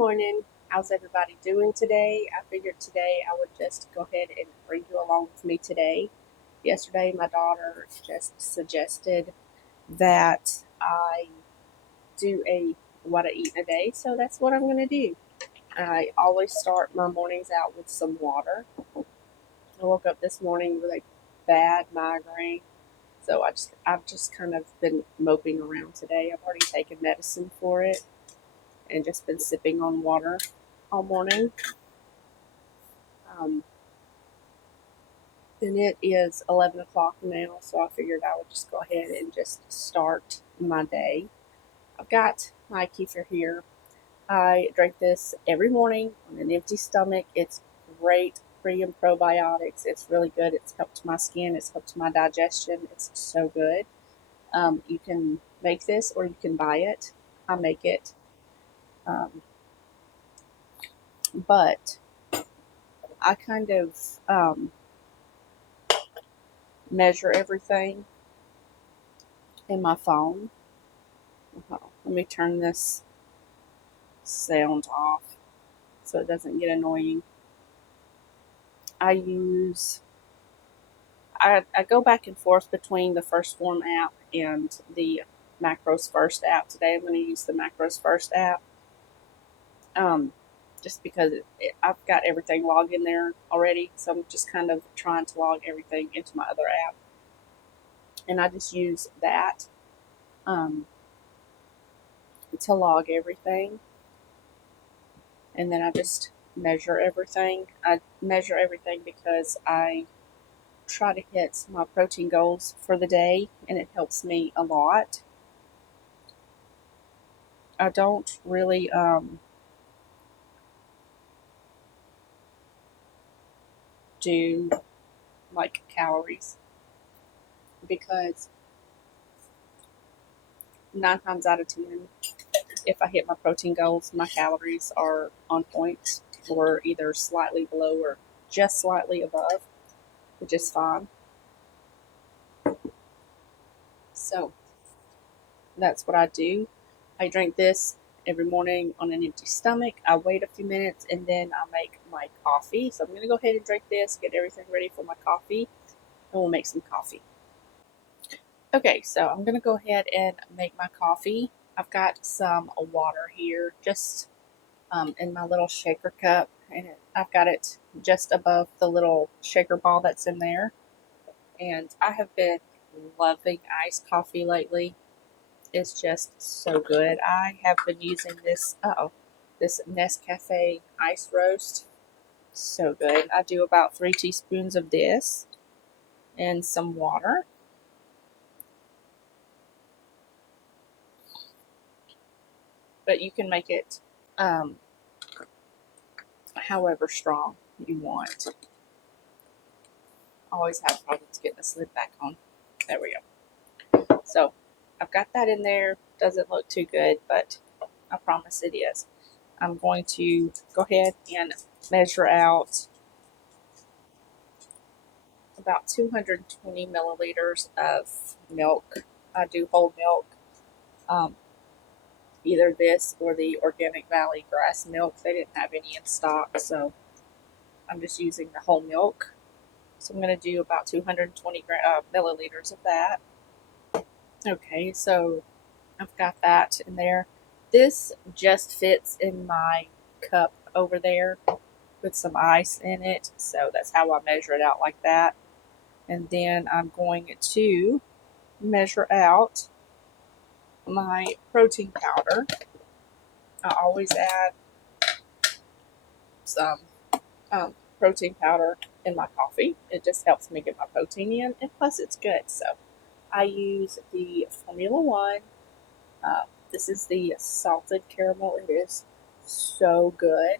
morning. How's everybody doing today? I figured today I would just go ahead and bring you along with me today. Yesterday, my daughter just suggested that I do a what I eat in a day, so that's what I'm going to do. I always start my mornings out with some water. I woke up this morning with a bad migraine, so I've just kind of been moping around today. I've already taken medicine for it and just been sipping on water all morning. And it is 11 o'clock now, so I figured I would just go ahead and just start my day. I've got my kefir here. I drink this every morning on an empty stomach. It's great pre and probiotics. It's really good. It's helped my skin. It's helped my digestion. It's so good. You can make this or you can buy it. I make it. But I kind of measure everything in my phone. Let me turn this sound off so it doesn't get annoying. I go back and forth between the First Phorm app and the Macros First app. Today I'm going to use the Macros First app. Just because I've got everything logged in there already, so I'm just kind of trying to log everything into my other app. And I just use that to log everything. And then I just measure everything. I measure everything because I try to hit my protein goals for the day, and it helps me a lot. I don't really do like calories because 9 times out of 10, if I hit my protein goals, my calories are on point or either slightly below or just slightly above, which is fine. So that's what I do. I drink this every morning on an empty stomach. I wait a few minutes and then I make my coffee. So I'm going to go ahead and drink this, get everything ready for my coffee, and we'll make some coffee. Okay, so I'm going to go ahead and make my coffee. I've got some water here just in my little shaker cup, and I've got it just above the little shaker ball that's in there. And I have been loving iced coffee lately. It's just so good. I have been using this Nescafe ice roast. So good. I do about 3 teaspoons of this and some water. But you can make it however strong you want. I always have problems getting this lid back on. There we go. So I've got that in there. Doesn't look too good, but I promise it is. I'm going to go ahead and measure out about 220 milliliters of milk. I do whole milk. Either this or the Organic Valley grass milk. They didn't have any in stock, so I'm just using the whole milk. So I'm going to do about 220 milliliters of that. Okay, so I've got that in there. This just fits in my cup over there with some ice in it, so that's how I measure it out like that. And then I'm going to measure out my protein powder. I always add some protein powder in my coffee. It just helps me get my protein in, and plus it's good. So I use the Phormula-1. This is the salted caramel. It is so good.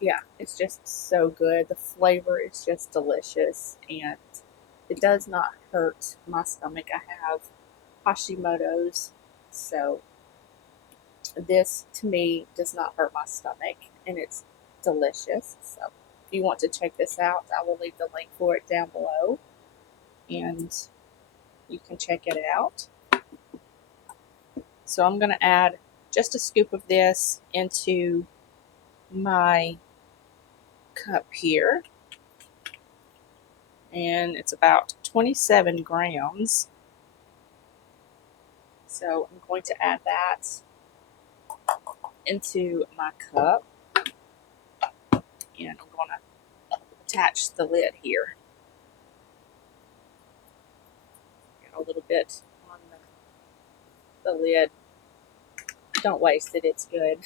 Yeah, it's just so good. The flavor is just delicious, and it does not hurt my stomach. I have Hashimoto's, so this to me does not hurt my stomach, and it's delicious. So if you want to check this out, I will leave the link for it down below, and you can check it out. So I'm going to add just a scoop of this into my cup here. And it's about 27 grams. So I'm going to add that into my cup. And I'm going to attach the lid here. Get a little bit on the lid. Don't waste it, it's good.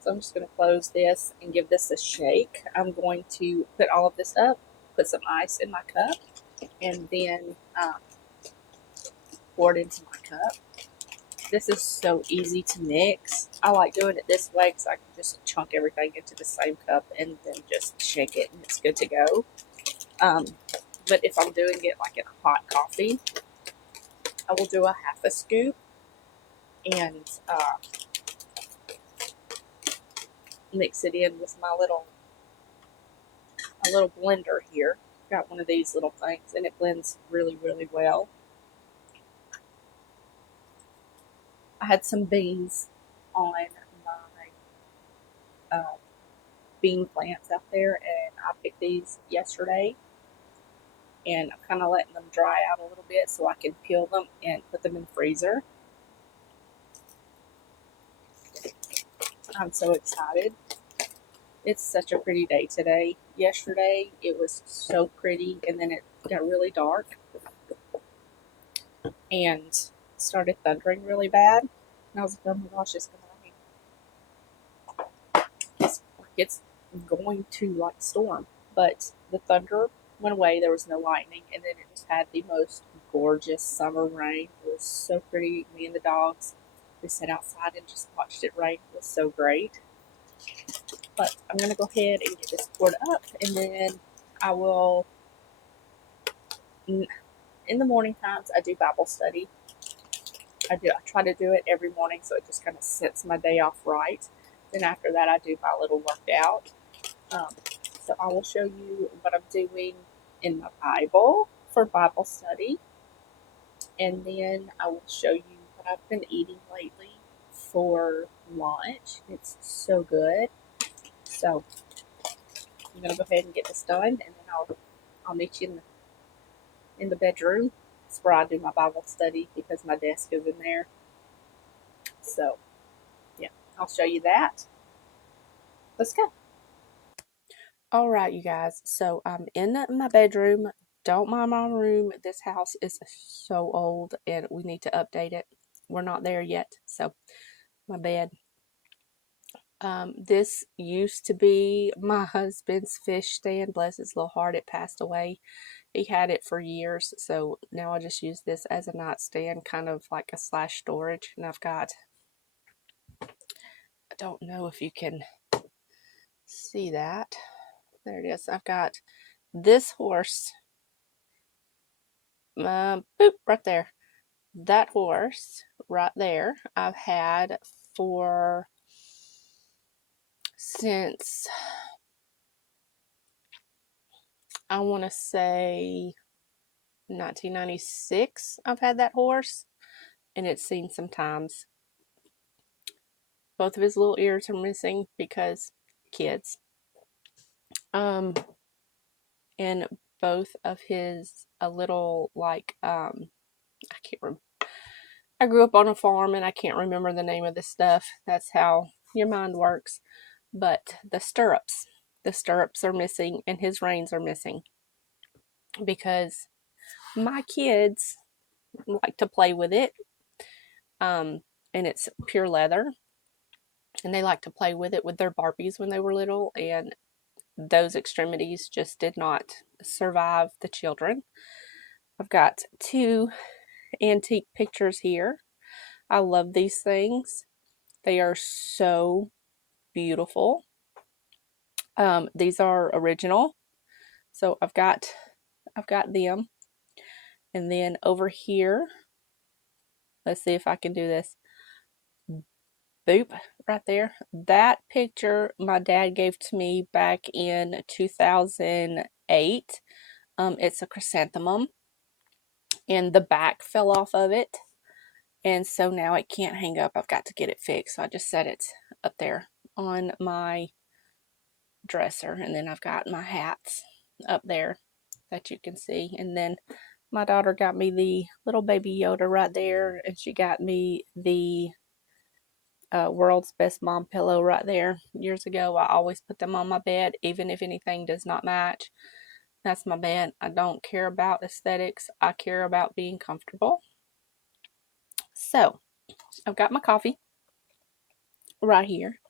So I'm just going to close this and give this a shake. I'm going to put all of this up, put some ice in my cup, and then pour it into my cup. This is so easy to mix. I like doing it this way because I can just chunk everything into the same cup and then just shake it and it's good to go. But if I'm doing it like in a hot coffee, I will do a half a scoop and mix it in with my little blender here. Got one of these little things and it blends really, really well. I had some beans on my bean plants out there, and I picked these yesterday, and I'm kind of letting them dry out a little bit so I can peel them and put them in the freezer. I'm so excited. It's such a pretty day today. Yesterday it was so pretty, and then it got really dark and started thundering really bad. And I was like, oh my gosh, it's going to like storm. But the thunder went away. There was no lightning, and then it just had the most gorgeous summer rain. It was so pretty. Me and the dogs, we sat outside and just watched it rain. It was so great. But I'm going to go ahead and get this poured up, and then I will, in the morning times, I do Bible study. I try to do it every morning, so it just kind of sets my day off right. Then after that, I do my little workout. So I will show you what I'm doing in my Bible for Bible study. And then I will show you what I've been eating lately for lunch. It's so good. So I'm going to go ahead and get this done, and then I'll meet you in the bedroom. It's where I do my Bible study because my desk is in there. So yeah, I'll show you that. Let's go. All right, you guys. So I'm in my bedroom. Don't mind my room. This house is so old and we need to update it. We're not there yet. So my bed. This used to be my husband's fish stand. Bless his little heart, it passed away. He had it for years, so now I just use this as a nightstand, kind of like a slash storage. And I've got, I don't know if you can see that. There it is. I've got this horse, boop, right there. That horse right there, I've had for since, I want to say 1996. I've had that horse, and it's seen some times. Both of his little ears are missing because kids. And both of his little, like, I can't remember. I grew up on a farm and I can't remember the name of this stuff. That's how your mind works. But the stirrups are missing, and his reins are missing because my kids like to play with it. And it's pure leather, and they like to play with it with their Barbies when they were little, and those extremities just did not survive the children. I've got two antique pictures here. I love these things. They are so beautiful. These are original. So I've got them. And then over here, let's see if I can do this. Boop, right there. That picture my dad gave to me back in 2008. It's a chrysanthemum, and the back fell off of it. And so now it can't hang up. I've got to get it fixed. So I just set it up there on my dresser. And then I've got my hats up there that you can see. And then my daughter got me the little baby Yoda right there. And she got me the World's Best Mom pillow right there. Years ago, I always put them on my bed, even if anything does not match. That's my bed. I don't care about aesthetics. I care about being comfortable. So, I've got my coffee right here.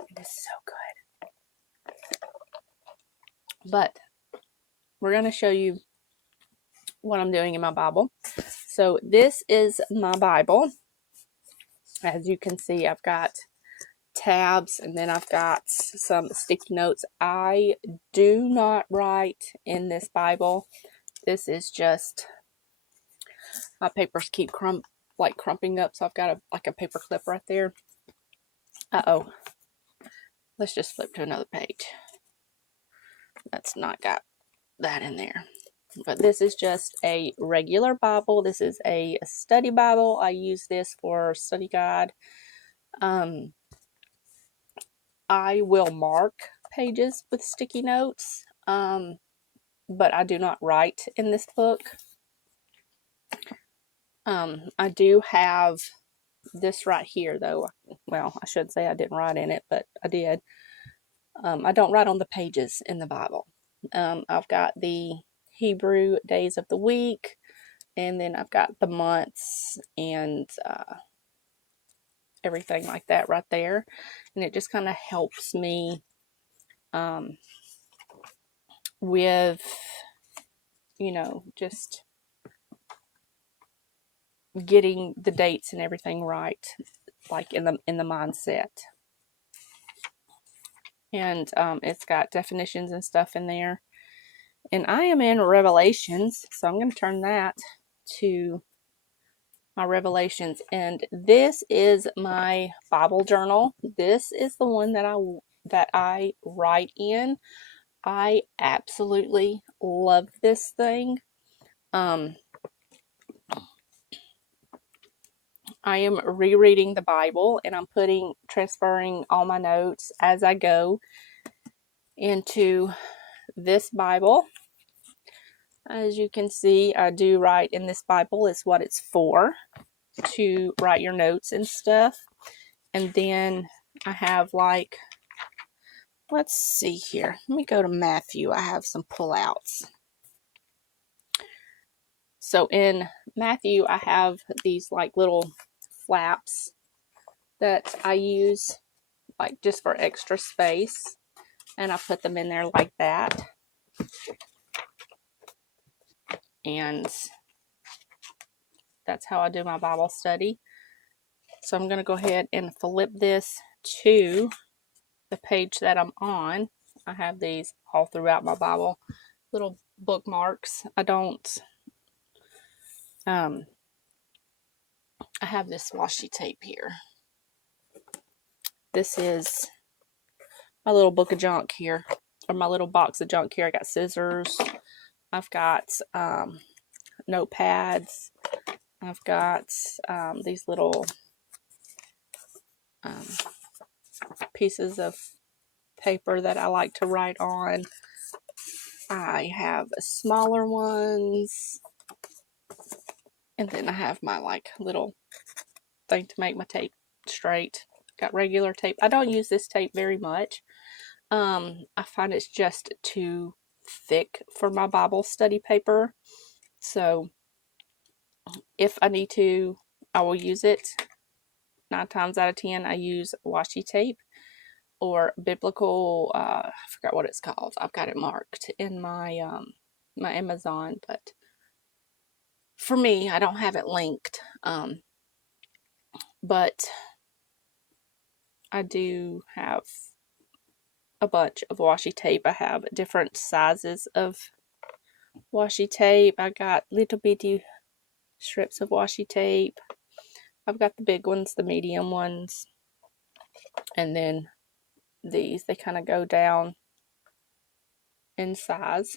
It is so good. But we're going to show you what I'm doing in my Bible. So, this is my Bible. As you can see, I've got tabs, and then I've got some sticky notes. I do not write in this Bible. This is just, my papers keep crumping up, so I've got a paper clip right there. Uh-oh. Let's just flip to another page. That's not got that in there. But this is just a regular Bible. This is a study Bible. I use this for study guide. I will mark pages with sticky notes, but I do not write in this book. I do have this right here, though. Well, I should say I didn't write in it, but I did. I don't write on the pages in the Bible. I've got the Hebrew days of the week, and then I've got the months and everything like that right there. And it just kind of helps me with, you know, just getting the dates and everything right, like in the mindset. And it's got definitions and stuff in there. And I am in Revelations, so I'm going to turn that to my Revelations. And this is my Bible journal. This is the one that I write in. I absolutely love this thing. I am rereading the Bible, and I'm transferring all my notes as I go into this Bible. As you can see, I do write in this Bible. It's what it's for, to write your notes and stuff. And then I have, like, let's see here. Let me go to Matthew. I have some pullouts. So in Matthew, I have these like little flaps that I use like just for extra space. And I put them in there like that. And that's how I do my Bible study. So I'm going to go ahead and flip this to the page that I'm on. I have these all throughout my Bible, little bookmarks. I have this washi tape here. This is my little book of junk here, or my little box of junk here. I got scissors. I've got notepads. I've got these little pieces of paper that I like to write on. I have smaller ones. And then I have my like little thing to make my tape straight. Got regular tape. I don't use this tape very much. I find it's just too thick for my Bible study paper. So if I need to, I will use it. 9 times out of 10, I use washi tape or biblical, I forgot what it's called. I've got it marked in my my Amazon, but for me, I don't have it linked. But I do have a bunch of washi tape. I have different sizes of washi tape. I got little bitty strips of washi tape. I've got the big ones, the medium ones, and then these, they kind of go down in size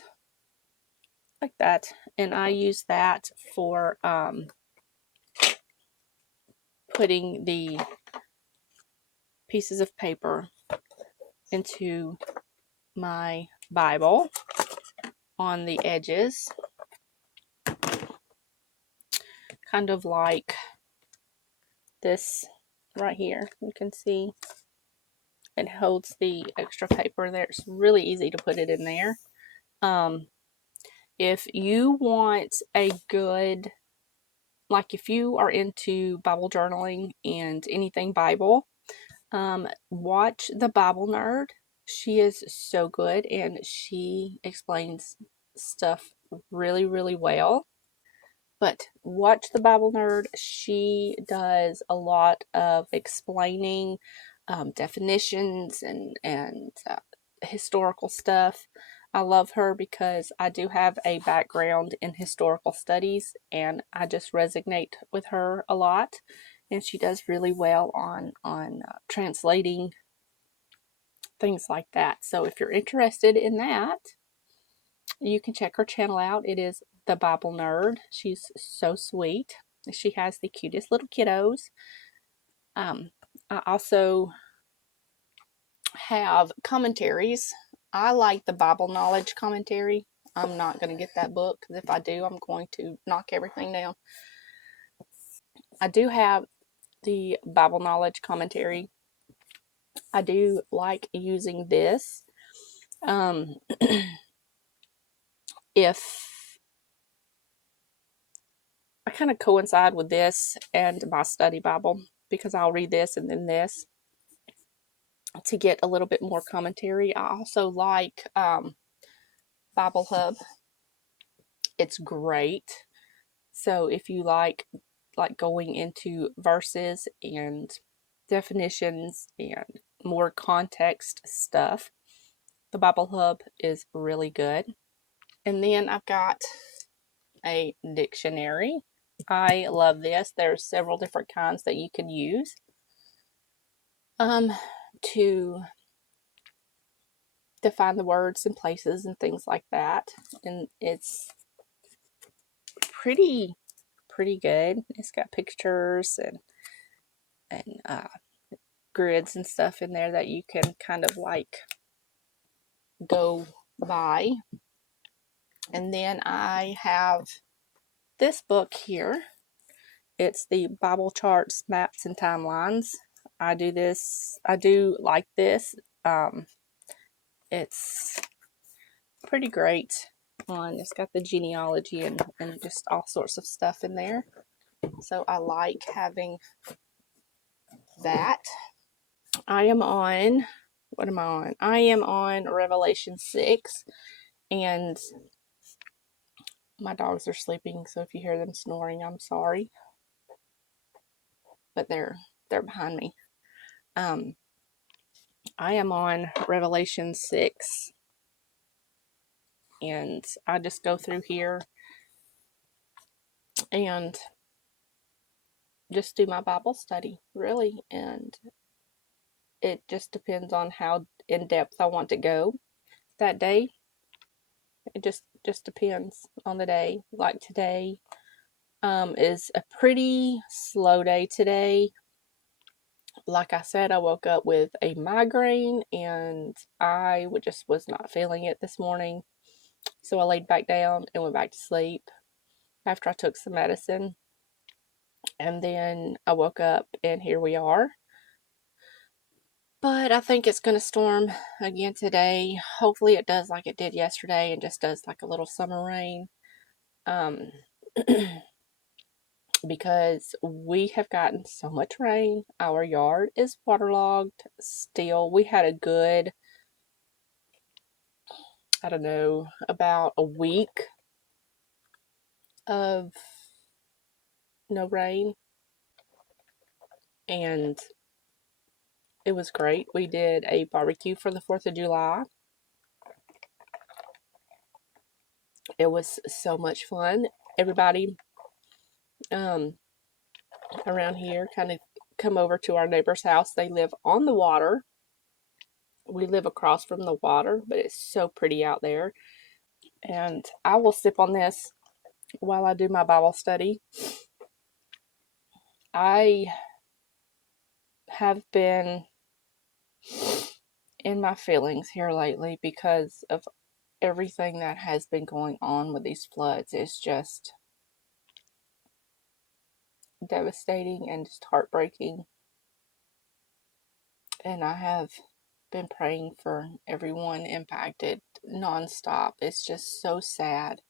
like that. And I use that for putting the pieces of paper into my Bible on the edges, kind of like this right here. You can see it holds the extra paper there. It's really easy to put it in there. If you want a good, like if you are into Bible journaling and anything Bible, watch The Bible Nerd. She is so good and she explains stuff really, really well. But watch The Bible Nerd. She does a lot of explaining definitions and historical stuff. I love her because I do have a background in historical studies and I just resonate with her a lot. And she does really well on translating things like that. So if you're interested in that, you can check her channel out. It is The Bible Nerd. She's so sweet. She has the cutest little kiddos. I also have commentaries. I like the Bible Knowledge commentary. I'm not going to get that book because if I do, I'm going to knock everything down. I do have the Bible Knowledge commentary. I do like using this. If I kind of coincide with this and my study Bible because I'll read this and then this to get a little bit more commentary. I also like Bible Hub. It's great. So if you like going into verses and definitions and more context stuff, the Bible Hub is really good. And then I've got a dictionary. I love this. There's several different kinds that you can use to define the words and places and things like that. And it's pretty good. It's got pictures and grids and stuff in there that you can kind of like go by. And then I have this book here. It's the Bible Charts, Maps, and Timelines. I do like this. It's pretty great. It's got the genealogy and just all sorts of stuff in there. So I like having that. I am on, what am I on? I am on Revelation 6, and my dogs are sleeping, so if you hear them snoring, I'm sorry. But they're behind me. I am on Revelation 6, and I just go through here and just do my Bible study, really, and it just depends on how in depth I want to go that day. It just depends on the day. Like today is a pretty slow day today. Like I said, I woke up with a migraine and I just was not feeling it this morning. So I laid back down and went back to sleep after I took some medicine. And then I woke up and here we are. But I think it's going to storm again today. Hopefully it does like it did yesterday and just does like a little summer rain. Because we have gotten so much rain. Our yard is waterlogged still. We had a good, I don't know, about a week of no rain. And it was great. We did a barbecue for the 4th of July. It was so much fun. Everybody around here kind of come over to our neighbor's house. They live on the water. We live across from the water, but it's so pretty out there. And I will sip on this while I do my Bible study. I have been in my feelings here lately because of everything that has been going on with these floods. It's just devastating and just heartbreaking. And I have been praying for everyone impacted nonstop. It's just so sad.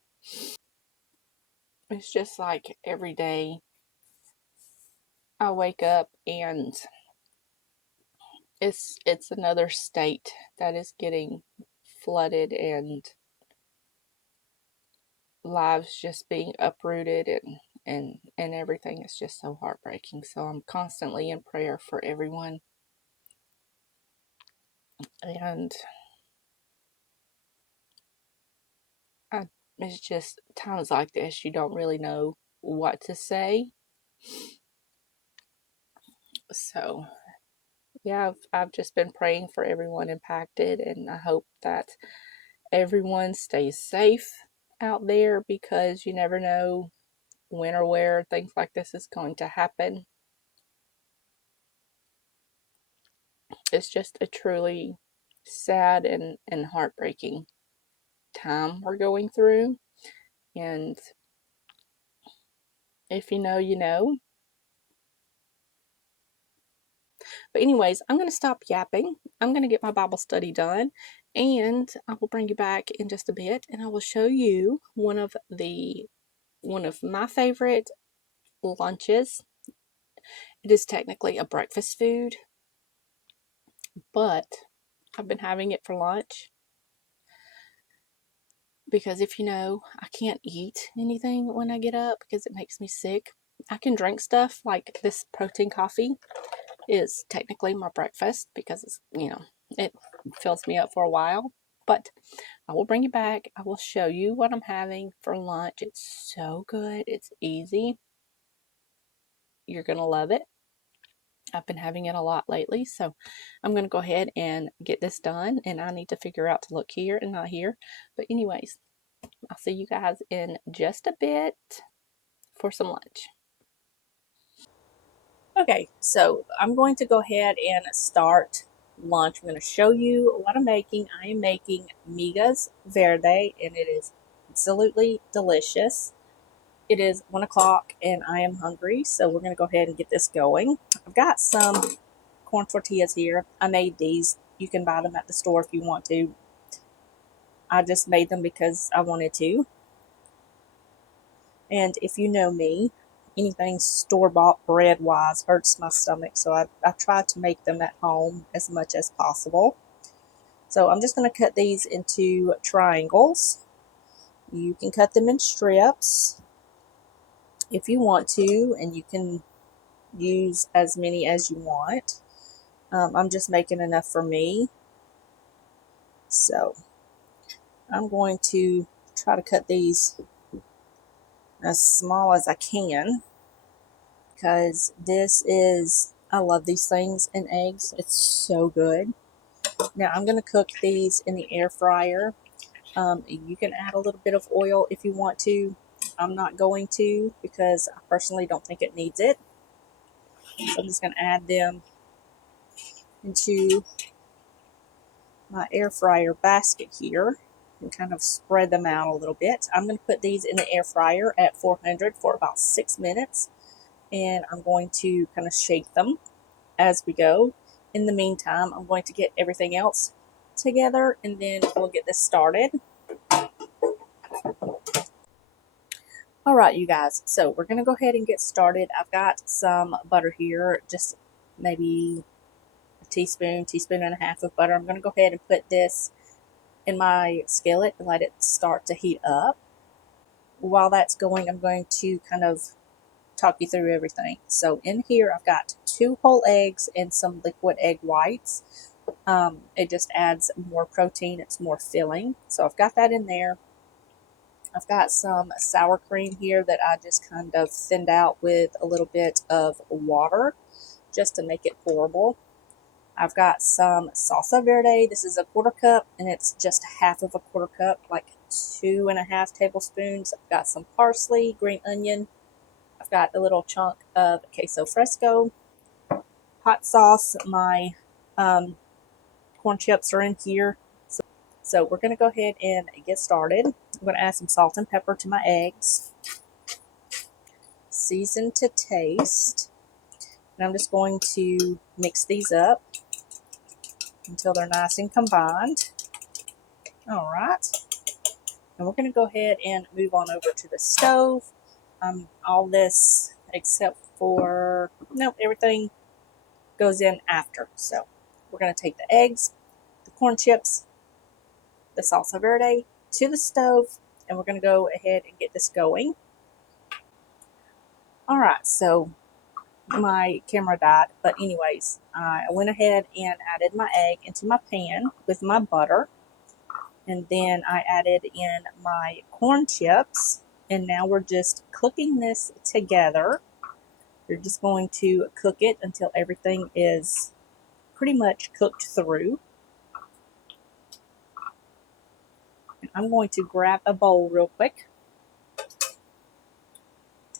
It's just like every day I wake up and it's another state that is getting flooded and lives just being uprooted and everything is just so heartbreaking. So I'm constantly in prayer for everyone. And it's just times like this you don't really know what to say. So yeah, I've just been praying for everyone impacted, and I hope that everyone stays safe out there, because you never know when or where things like this is going to happen. It's just a truly sad and heartbreaking time we're going through. And if you know, you know. But anyways, I'm going to stop yapping. I'm going to get my Bible study done, and I will bring you back in just a bit, and I will show you one of my favorite lunches. It is technically a breakfast food, but I've been having it for lunch because if you know, I can't eat anything when I get up because it makes me sick. I can drink stuff like this protein coffee is technically my breakfast because it's, it fills me up for a while. But I will bring you back. I will show you what I'm having for lunch. It's so good. It's easy. You're going to love it. I've been having it a lot lately, so I'm going to go ahead and get this done, and I need to figure out to look here and not here. But anyways, I'll see you guys in just a bit for some lunch. Okay, so I'm going to go ahead and start lunch. I'm going to show you what I'm making. I am making MIGAS VERDE, and it is absolutely delicious. It is 1 o'clock, and I am hungry, so we're going to go ahead and get this going. I've got some corn tortillas here. I made these. You can buy them at the store if you want to. I just made them because I wanted to. And if you know me, anything store-bought bread-wise hurts my stomach, so I try to make them at home as much as possible. So I'm just going to cut these into triangles. You can cut them in strips if you want to, and you can use as many as you want. I'm just making enough for me. So I'm going to try to cut these as small as I can, because I love these things in eggs. It's so good. Now I'm going to cook these in the air fryer. You can add a little bit of oil if you want to. I'm not going to because I personally don't think it needs it. So I'm just going to add them into my air fryer basket here and kind of spread them out a little bit. I'm going to put these in the air fryer at 400 for about 6 minutes, and I'm going to kind of shake them as we go. In the meantime, I'm going to get everything else together, and then we'll get this started. All right, you guys, so we're going to go ahead and get started. I've got some butter here, just maybe a teaspoon and a half of butter. I'm going to go ahead and put this in my skillet and let it start to heat up. While that's going, I'm going to kind of talk you through everything. So in here, I've got 2 whole eggs and some liquid egg whites. It just adds more protein. It's more filling. So I've got that in there. I've got some sour cream here that I just kind of thinned out with a little bit of water just to make it pourable. I've got some salsa verde. This is a 1/4 cup, and it's just half of a 1/4 cup, like 2.5 tablespoons. I've got some parsley, green onion. I've got a little chunk of queso fresco, hot sauce. My corn chips are in here. So we're going to go ahead and get started. I'm going to add some salt and pepper to my eggs. Season to taste. And I'm just going to mix these up until they're nice and combined. All right. And we're going to go ahead and move on over to the stove. All this except for, nope, everything goes in after. So we're going to take the eggs, the corn chips, the salsa verde to the stove, and we're going to go ahead and get this going. All right, so my camera died, but anyways, I went ahead and added my egg into my pan with my butter, and then I added in my corn chips, and now we're just cooking this together. You're just going to cook it until everything is pretty much cooked through. And I'm going to grab a bowl real quick.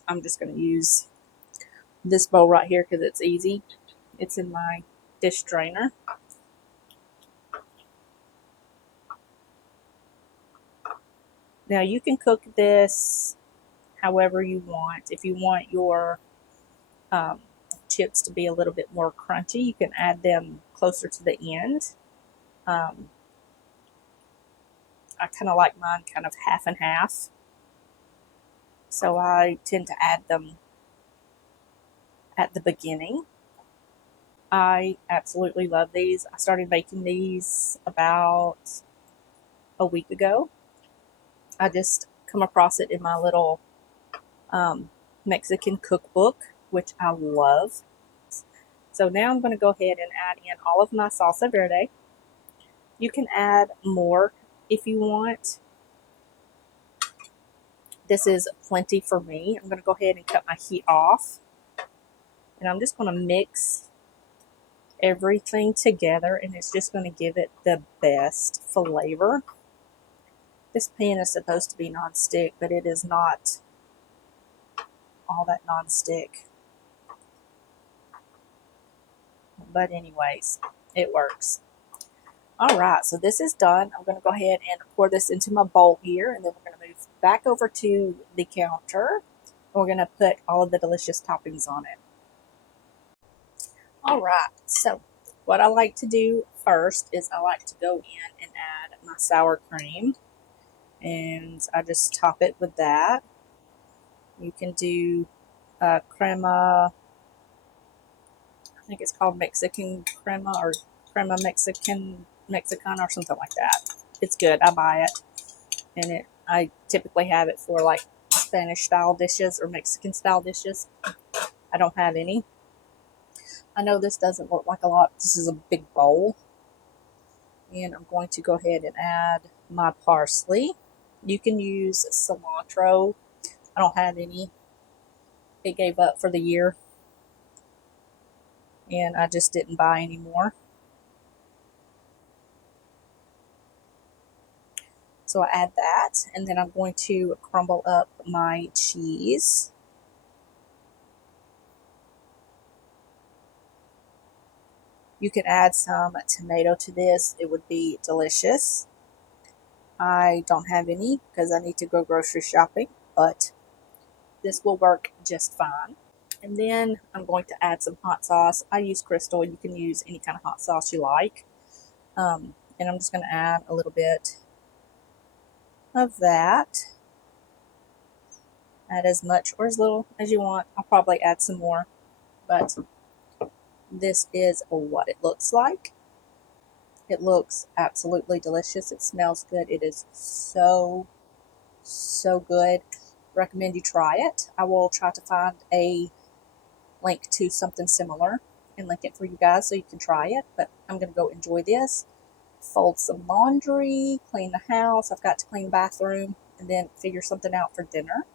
I'm just going to use this bowl right here because it's easy. It's in my dish drainer. Now you can cook this however you want. If you want your chips to be a little bit more crunchy, you can add them closer to the end. I kind of like mine kind of half and half. So I tend to add them at the beginning. I absolutely love these. I started making these about a week ago. I just come across it in my little Mexican cookbook, which I love. So now I'm going to go ahead and add in all of my salsa verde. You can add more if you want. This is plenty for me. I'm going to go ahead and cut my heat off. And I'm just going to mix everything together, and it's just going to give it the best flavor. This pan is supposed to be non-stick, but it is not all that non-stick. But anyways, it works. All right, so this is done. I'm going to go ahead and pour this into my bowl here, and then we're going to move back over to the counter. We're going to put all of the delicious toppings on it. All right, so what I like to do first is I like to go in and add my sour cream, and I just top it with that. You can do crema, I think it's called Mexican crema or crema Mexican or something like that. It's good. I buy it, and I typically have it for like Spanish style dishes or Mexican style dishes. I don't have any. I know this doesn't look like a lot. This is a big bowl, and I'm going to go ahead and add my parsley. You can use cilantro. I don't have any. It gave up for the year, and I just didn't buy any more. So I add that, and then I'm going to crumble up my cheese. You could add some tomato to this. It would be delicious. I don't have any because I need to go grocery shopping, but this will work just fine. And then I'm going to add some hot sauce. I use Crystal. You can use any kind of hot sauce you like. And I'm just going to add a little bit of that. Add as much or as little as you want. I'll probably add some more, but this is what it looks like. It looks absolutely delicious. It smells good. It is so good. Recommend you try it. I will try to find a link to something similar and link it for you guys so you can try it. But I'm going to go enjoy this. Fold some laundry, clean the house. I've got to clean the bathroom and then figure something out for dinner.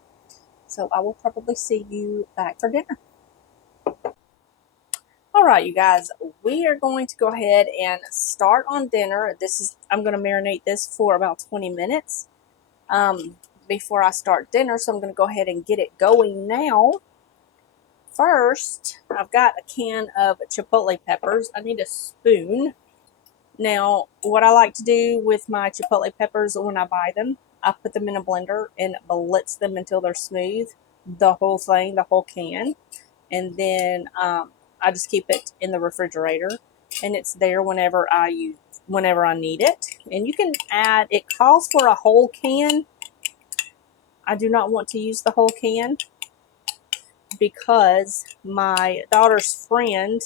So I will probably see you back for dinner. All right, you guys, we are going to go ahead and start on dinner. I'm going to marinate this for about 20 minutes before I start dinner. So I'm going to go ahead and get it going now. first, I've got a can of chipotle peppers. I need a spoon. Now, what I like to do with my chipotle peppers when I buy them, I put them in a blender and blitz them until they're smooth. The whole thing, the whole can. And then I just keep it in the refrigerator, and it's there whenever I need it. And you can add, it calls for a whole can. I do not want to use the whole can because my daughter's friend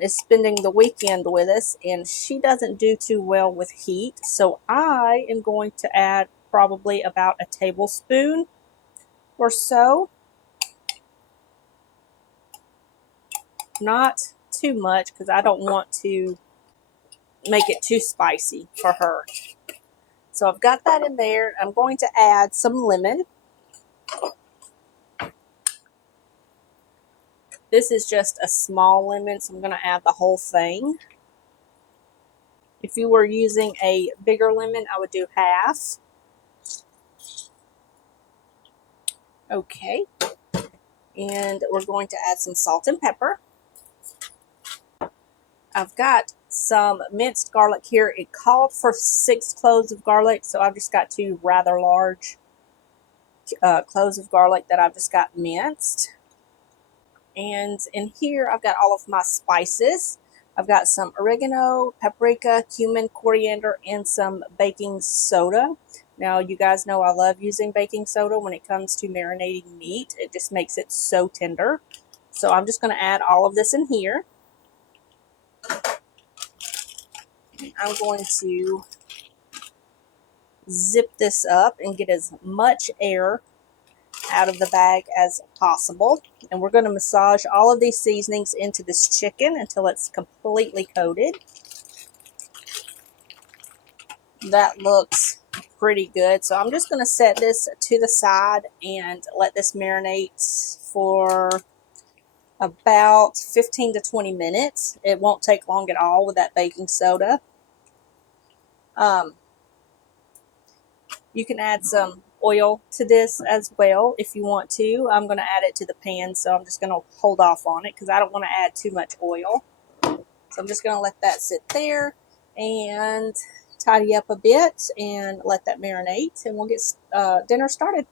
is spending the weekend with us, and she doesn't do too well with heat. So I am going to add probably about a tablespoon or so. Not too much because I don't want to make it too spicy for her. So I've got that in there. I'm going to add some lemon. This is just a small lemon, so I'm going to add the whole thing. If you were using a bigger lemon, I would do half. Okay. And we're going to add some salt and pepper. I've got some minced garlic here. It called for 6 cloves of garlic, so I've just got 2 rather large cloves of garlic that I've just got minced. And in here, I've got all of my spices. I've got some oregano, paprika, cumin, coriander, and some baking soda. Now, you guys know I love using baking soda when it comes to marinating meat. It just makes it so tender. So I'm just going to add all of this in here. I'm going to zip this up and get as much air out of the bag as possible. And we're going to massage all of these seasonings into this chicken until it's completely coated. That looks pretty good. So I'm just going to set this to the side and let this marinate for about 15 to 20 minutes. It won't take long at all with that baking soda. You can add some oil to this as well if you want to. I'm going to add it to the pan, so I'm just going to hold off on it because I don't want to add too much oil. So I'm just going to let that sit there and tidy up a bit and let that marinate, and we'll get dinner started.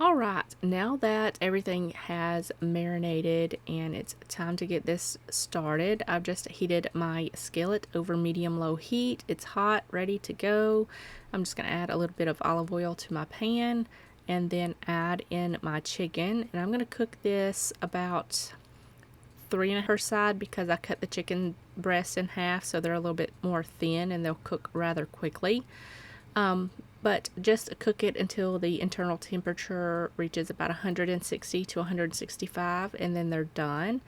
Alright, now that everything has marinated and it's time to get this started, I've just heated my skillet over medium-low heat. It's hot, ready to go. I'm just going to add a little bit of olive oil to my pan and then add in my chicken. And I'm going to cook this about 3 per side because I cut the chicken breast in half so they're a little bit more thin and they'll cook rather quickly. But just cook it until the internal temperature reaches about 160 to 165 and then they're done.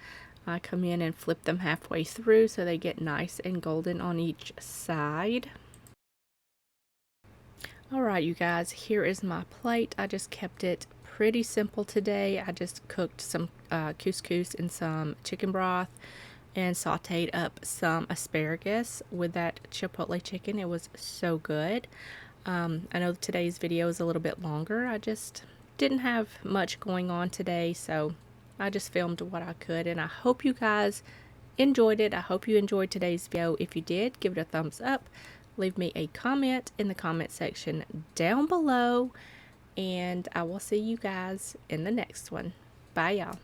I come in and flip them halfway through so they get nice and golden on each side. Alright, you guys, here is my plate. I just kept it pretty simple today. I just cooked some couscous in some chicken broth and sauteed up some asparagus with that chipotle chicken. It was so good. I know today's video is a little bit longer. I just didn't have much going on today, so I just filmed what I could, and I hope you guys enjoyed it. I hope you enjoyed today's video. If you did, give it a thumbs up. Leave me a comment in the comment section down below, and I will see you guys in the next one. Bye, y'all.